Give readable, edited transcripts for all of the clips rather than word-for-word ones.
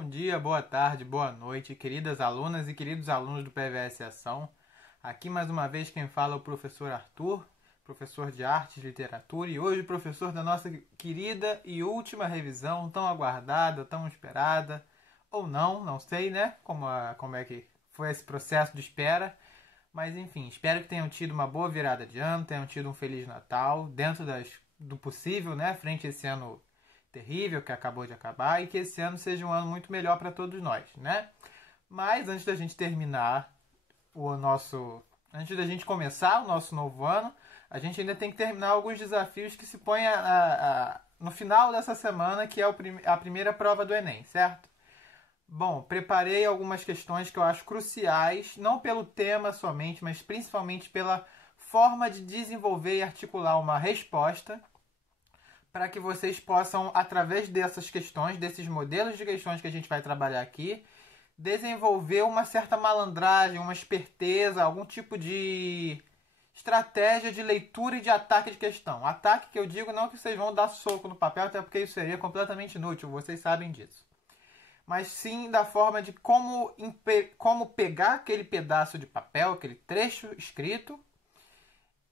Bom dia, boa tarde, boa noite, queridas alunas e queridos alunos do PVS Ação. Aqui mais uma vez quem fala é o professor Arthur, professor de Artes e Literatura, e hoje professor da nossa querida e última revisão, tão aguardada, tão esperada, ou não, não sei, né, como é que foi esse processo de espera. Mas enfim, espero que tenham tido uma boa virada de ano, tenham tido um Feliz Natal, dentro do possível, né, frente a esse ano terrível que acabou de acabar, e que esse ano seja um ano muito melhor para todos nós, né? Mas antes da gente terminar antes da gente começar o nosso novo ano, a gente ainda tem que terminar alguns desafios que se põem no final dessa semana, que é a primeira prova do Enem, certo? Bom, preparei algumas questões que eu acho cruciais, não pelo tema somente, mas principalmente pela forma de desenvolver e articular uma resposta, para que vocês possam, através dessas questões, desses modelos de questões que a gente vai trabalhar aqui, desenvolver uma certa malandragem, uma esperteza, algum tipo de estratégia de leitura e de ataque de questão. Ataque que eu digo não que vocês vão dar soco no papel, até porque isso seria completamente inútil, vocês sabem disso. Mas sim da forma de como pegar aquele pedaço de papel, aquele trecho escrito,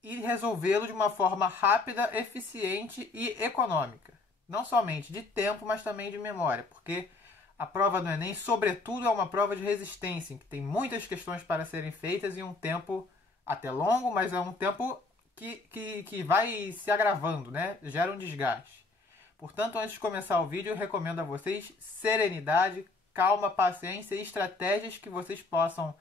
e resolvê-lo de uma forma rápida, eficiente e econômica. Não somente de tempo, mas também de memória, porque a prova do Enem, sobretudo, é uma prova de resistência, em que tem muitas questões para serem feitas em um tempo até longo, mas é um tempo que vai se agravando, né? Gera um desgaste. Portanto, antes de começar o vídeo, eu recomendo a vocês serenidade, calma, paciência e estratégias que vocês possam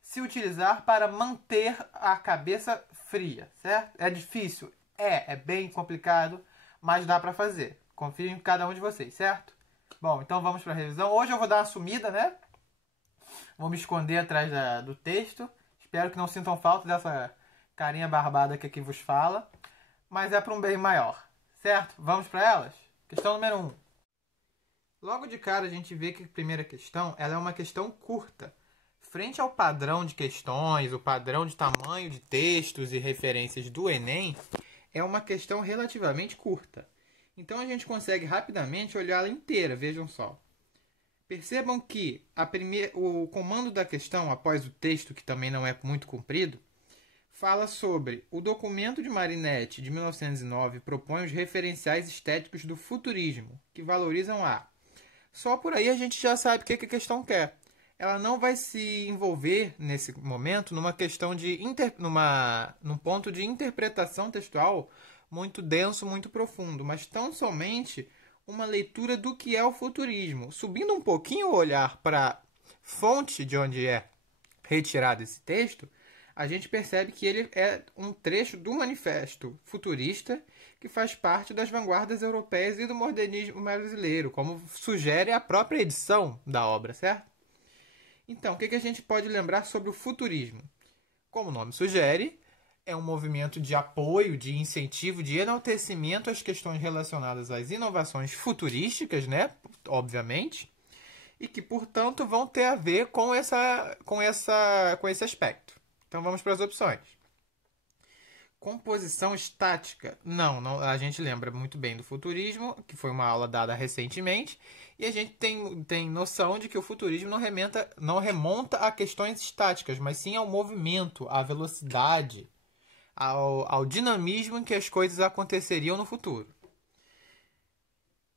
se utilizar para manter a cabeça fria, certo? É difícil? É bem complicado, mas dá para fazer. Confio em cada um de vocês, certo? Bom, então vamos para a revisão. Hoje eu vou dar uma sumida, né? Vou me esconder atrás do texto. Espero que não sintam falta dessa carinha barbada que aqui vos fala. Mas é para um bem maior, certo? Vamos para elas? Questão número 1. Logo de cara a gente vê que a primeira questão ela é uma questão curta. Frente ao padrão de questões, o padrão de tamanho de textos e referências do Enem, é uma questão relativamente curta. Então a gente consegue rapidamente olhá-la inteira, vejam só. Percebam que o comando da questão, após o texto, que também não é muito comprido, fala sobre o documento de Marinetti de 1909 propõe os referenciais estéticos do futurismo, que valorizam a... Só por aí a gente já sabe o que a questão quer. Ela não vai se envolver, nesse momento, numa questão num ponto de interpretação textual muito denso, muito profundo, mas tão somente uma leitura do que é o futurismo. Subindo um pouquinho o olhar para a fonte de onde é retirado esse texto, a gente percebe que ele é um trecho do manifesto futurista que faz parte das vanguardas europeias e do modernismo brasileiro, como sugere a própria edição da obra, certo? Então, o que a gente pode lembrar sobre o futurismo? Como o nome sugere, é um movimento de apoio, de incentivo, de enaltecimento às questões relacionadas às inovações futurísticas, né? Obviamente, e que, portanto, vão ter a ver com esse aspecto. Então, vamos para as opções. Composição estática. Não, a gente lembra muito bem do futurismo, que foi uma aula dada recentemente, e a gente tem noção de que o futurismo não remonta a questões estáticas, mas sim ao movimento, à velocidade, ao dinamismo em que as coisas aconteceriam no futuro.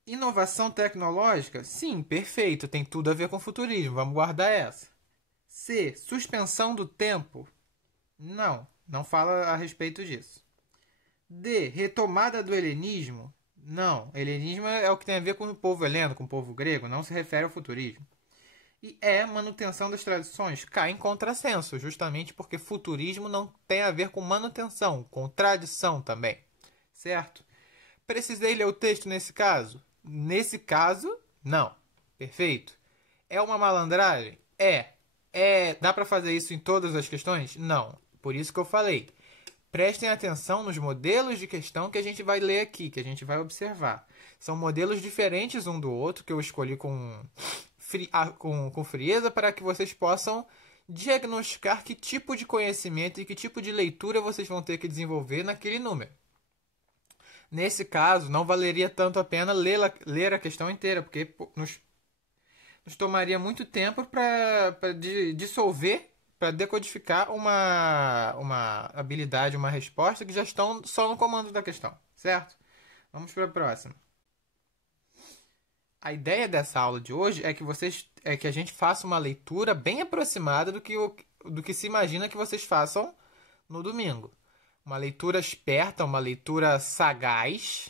Inovação tecnológica? Sim, perfeito, tem tudo a ver com futurismo, vamos guardar essa. C. Suspensão do tempo? Não fala a respeito disso. D. Retomada do helenismo? Não, helenismo é o que tem a ver com o povo heleno, com o povo grego, não se refere ao futurismo. E manutenção das tradições? Cai em contrassenso, justamente porque futurismo não tem a ver com manutenção, com tradição também. Certo? Precisei ler o texto nesse caso? Nesse caso, não. Perfeito. É uma malandragem? Dá para fazer isso em todas as questões? Não. Por isso que eu falei. Prestem atenção nos modelos de questão que a gente vai ler aqui, que a gente vai observar. São modelos diferentes um do outro, que eu escolhi com frieza para que vocês possam diagnosticar que tipo de conhecimento e que tipo de leitura vocês vão ter que desenvolver naquele número. Nesse caso, não valeria tanto a pena ler a questão inteira, porque nos tomaria muito tempo para dissolver, para decodificar uma habilidade, uma resposta que já estão só no comando da questão, certo? Vamos para a próxima. A ideia dessa aula de hoje é que a gente faça uma leitura bem aproximada do que se imagina que vocês façam no domingo. Uma leitura esperta, uma leitura sagaz.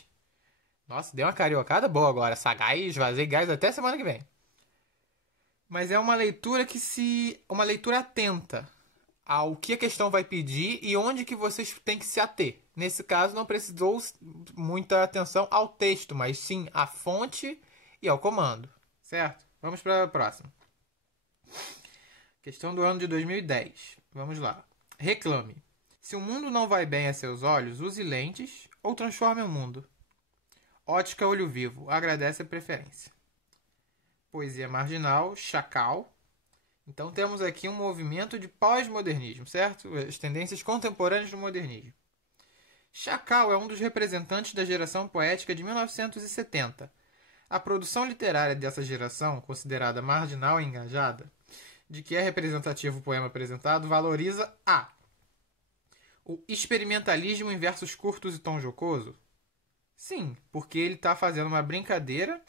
Nossa, deu uma cariocada boa agora. Sagaz, vazei gás até semana que vem. Mas é uma leitura uma leitura atenta ao que a questão vai pedir e onde que vocês têm que se ater. Nesse caso, não precisou muita atenção ao texto, mas sim à fonte e ao comando, certo? Vamos para a próxima. Questão do ano de 2010. Vamos lá. Reclame. Se o mundo não vai bem a seus olhos, use lentes ou transforme o mundo. Ótica Olho Vivo. Agradece a preferência. Poesia marginal. Chacal. Então temos aqui um movimento de pós-modernismo, certo? As tendências contemporâneas do modernismo. Chacal é um dos representantes da geração poética de 1970. A produção literária dessa geração, considerada marginal e engajada, de que é representativo o poema apresentado, valoriza o experimentalismo em versos curtos e tom jocoso? Sim, porque ele está fazendo uma brincadeira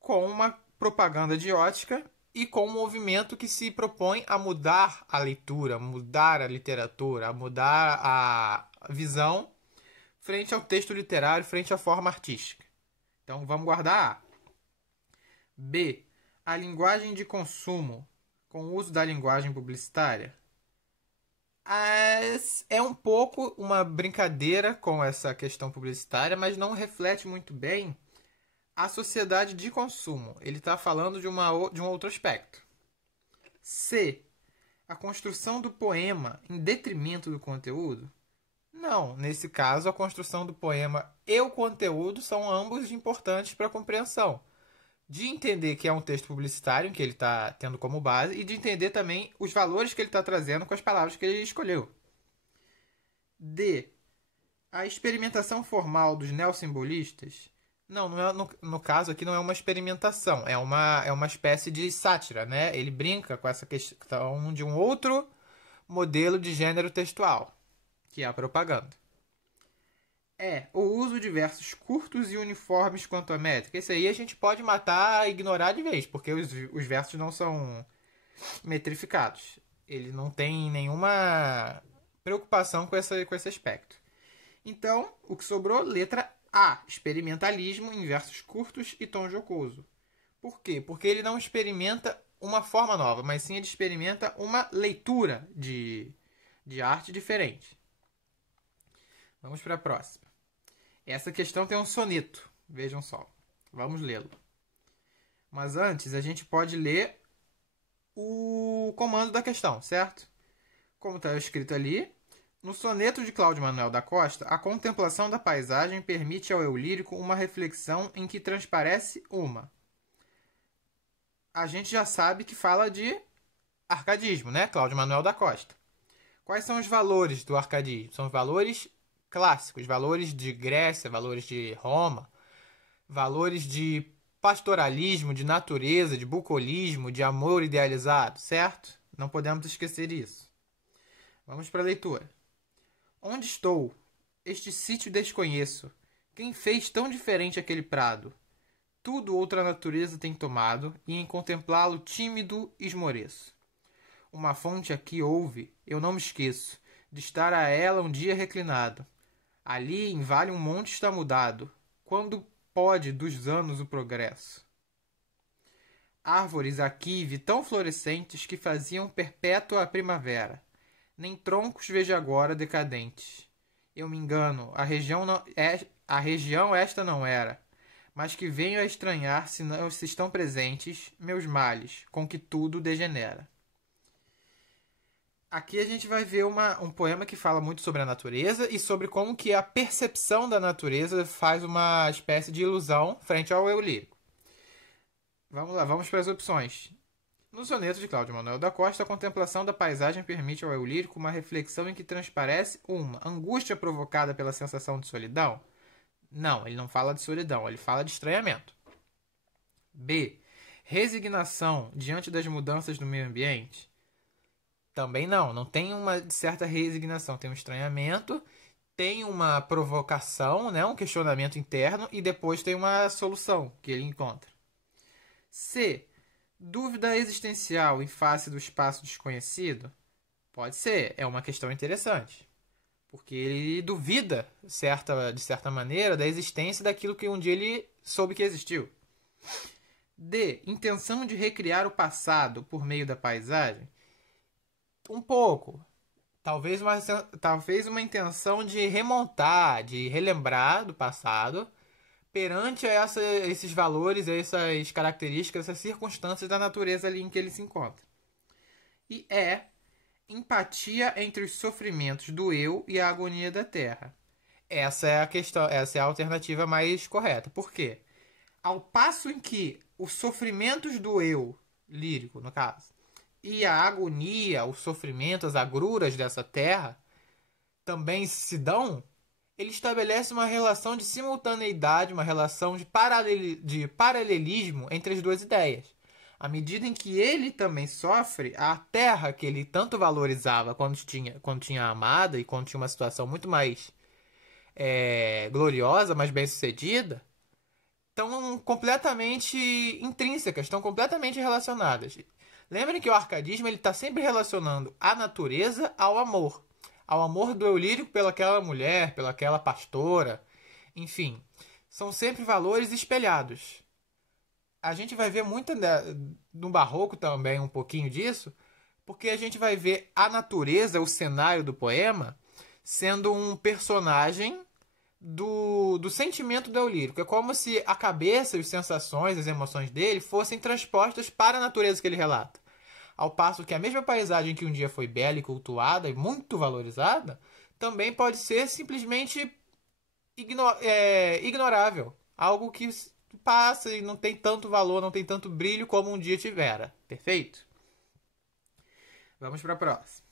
com uma propaganda de ótica e com um movimento que se propõe a mudar a leitura, mudar a literatura, a mudar a visão frente ao texto literário, frente à forma artística. Então vamos guardar A. B. A linguagem de consumo, com o uso da linguagem publicitária. É um pouco uma brincadeira com essa questão publicitária, mas não reflete muito bem a sociedade de consumo. Ele está falando de um outro aspecto. C. A construção do poema em detrimento do conteúdo? Não, nesse caso a construção do poema e o conteúdo são ambos importantes para a compreensão. De entender que é um texto publicitário que ele está tendo como base e de entender também os valores que ele está trazendo com as palavras que ele escolheu. D. A experimentação formal dos neossimbolistas? Não, no caso aqui não é uma experimentação, é uma espécie de sátira, né? Ele brinca com essa questão de um outro modelo de gênero textual, que é a propaganda. O uso de versos curtos e uniformes quanto à métrica. Esse aí a gente pode matar e ignorar de vez, porque os versos não são metrificados. Ele não tem nenhuma preocupação com esse aspecto. Então, o que sobrou? Letra A. Experimentalismo em versos curtos e tom jocoso. Por quê? Porque ele não experimenta uma forma nova, mas sim ele experimenta uma leitura de arte diferente. Vamos para a próxima. Essa questão tem um soneto. Vejam só. Vamos lê-lo. Mas antes, a gente pode ler o comando da questão, certo? Como está escrito ali, no soneto de Cláudio Manuel da Costa, a contemplação da paisagem permite ao eu lírico uma reflexão em que transparece uma. A gente já sabe que fala de arcadismo, né? Cláudio Manuel da Costa. Quais são os valores do arcadismo? São valores clássicos, valores de Grécia, valores de Roma, valores de pastoralismo, de natureza, de bucolismo, de amor idealizado, certo? Não podemos esquecer isso. Vamos para a leitura. Onde estou? Este sítio desconheço. Quem fez tão diferente aquele prado? Tudo outra natureza tem tomado, e em contemplá-lo tímido esmoreço. Uma fonte aqui houve, eu não me esqueço, de estar a ela um dia reclinado. Ali em vale um monte está mudado. Quando pode dos anos o progresso? Árvores aqui vi tão florescentes que faziam perpétua a primavera. Nem troncos vejo agora decadentes. Eu me engano, a região esta não era, mas que venho a estranhar se estão presentes meus males, com que tudo degenera. Aqui a gente vai ver um poema que fala muito sobre a natureza e sobre como que a percepção da natureza faz uma espécie de ilusão frente ao eu lírico. Vamos lá, vamos para as opções. No soneto de Cláudio Manuel da Costa, a contemplação da paisagem permite ao eu lírico uma reflexão em que transparece uma angústia provocada pela sensação de solidão? Não, ele não fala de solidão, ele fala de estranhamento. B. Resignação diante das mudanças do meio ambiente? Também não. Não tem uma certa resignação. Tem um estranhamento, tem uma provocação, né? Um questionamento interno e depois tem uma solução que ele encontra. C. Dúvida existencial em face do espaço desconhecido? Pode ser. É uma questão interessante. Porque ele duvida, de certa maneira, da existência daquilo que um dia ele soube que existiu. D. Intenção de recriar o passado por meio da paisagem? Um pouco. Talvez uma intenção de remontar, de relembrar do passado perante esses valores, essas características, essas circunstâncias da natureza ali em que ele se encontra. E empatia entre os sofrimentos do eu e a agonia da terra. Essa é a questão, essa é a alternativa mais correta. Por quê? Ao passo em que os sofrimentos do eu, lírico no caso, e a agonia, o sofrimento, as agruras dessa terra também se dão, ele estabelece uma relação de simultaneidade, uma relação de paralelismo entre as duas ideias. À medida em que ele também sofre, a terra que ele tanto valorizava quando tinha amada e quando tinha uma situação muito mais gloriosa, mais bem-sucedida, estão completamente intrínsecas, estão completamente relacionadas. Lembrem que o arcadismo está sempre relacionando a natureza ao amor do eu lírico pelaquela mulher, pelaquela pastora, enfim, são sempre valores espelhados. A gente vai ver muito no barroco também um pouquinho disso, porque a gente vai ver a natureza, o cenário do poema, sendo um personagem do sentimento do eu lírico. É como se a cabeça, as sensações, as emoções dele fossem transpostas para a natureza que ele relata. Ao passo que a mesma paisagem que um dia foi bela e cultuada e muito valorizada, também pode ser simplesmente ignorável. Algo que passa e não tem tanto valor, não tem tanto brilho como um dia tivera. Perfeito? Vamos para a próxima.